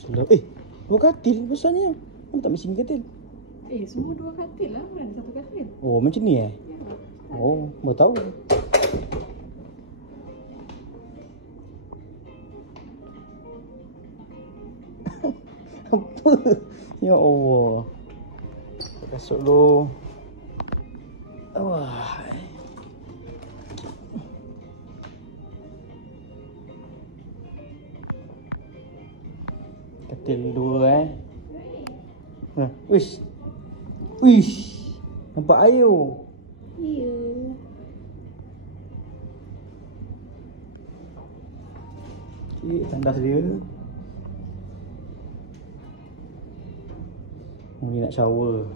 Selap. Dua katil besarnya. Kenapa tak mesin katil? Semua dua katil lah. Mana ada satu katil. Oh, macam ni eh? Ya. Oh, baru tahu. Apa? Ya Allah. Kasut dulu. Wah. Katil dua Wish. Wish. Nampak air. Ya. Okey, tandas dia. Mungkin nak shower.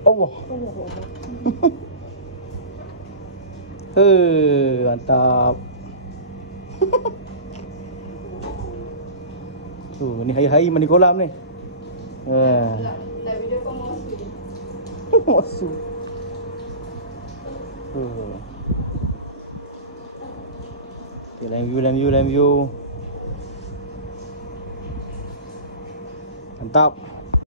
Allah. Mantap. Ni hari-hari mandi kolam ni. Dah video kau masuk. Masuk. Okay, lain view. Mantap.